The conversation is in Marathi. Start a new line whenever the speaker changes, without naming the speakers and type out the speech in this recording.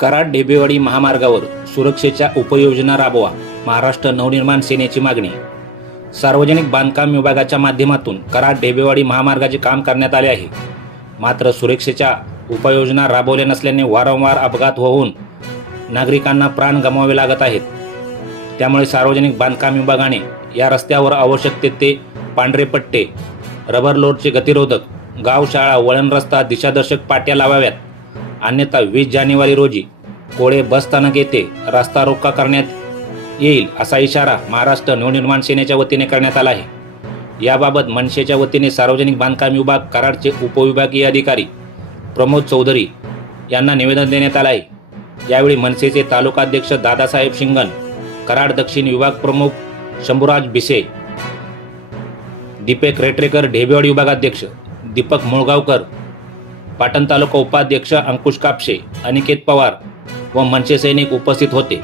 कराड ढेबेवाडी महामार्गावर सुरक्षेच्या उपयोजना राबवा महाराष्ट्र नवनिर्माण सेनेची मागणी. सार्वजनिक बांधकाम विभागाच्या माध्यमातून कराड ढेबेवाडी महामार्गाचे काम करण्यात आले आहे. मात्र सुरक्षेच्या उपाययोजना राबवल्या नसल्याने वारंवार अपघात होऊन नागरिकांना प्राण गमावे लागत आहेत. त्यामुळे सार्वजनिक बांधकाम विभागाने या रस्त्यावर आवश्यक ते पांढरे पट्टे रबर लोडचे गतिरोधक गावशाळा वळण रस्ता दिशादर्शक पाट्या लावाव्यात. अन्यथा वीस जानेवारी रोजी कोळे बस स्थानक येथे रस्ता रोका करण्यात येईल असा इशारा महाराष्ट्र नवनिर्माण सेनेच्या वतीने करण्यात आला आहे. याबाबत मनसेच्या वतीने सार्वजनिक बांधकाम विभाग कराडचे उपविभागीय अधिकारी प्रमोद चौधरी यांना निवेदन देण्यात आलं आहे. यावेळी मनसेचे तालुकाध्यक्ष दादासाहेब शिंगण कराड दक्षिण विभाग प्रमुख शंभूराज भिसे दीपक रेटरेकर ढेबेवाडी विभागाध्यक्ष दीपक मुळगावकर पाटण तालुका उपाध्यक्ष अंकुश कापशे अनिकेत पवार व मनसे सैनिक उपस्थित होते.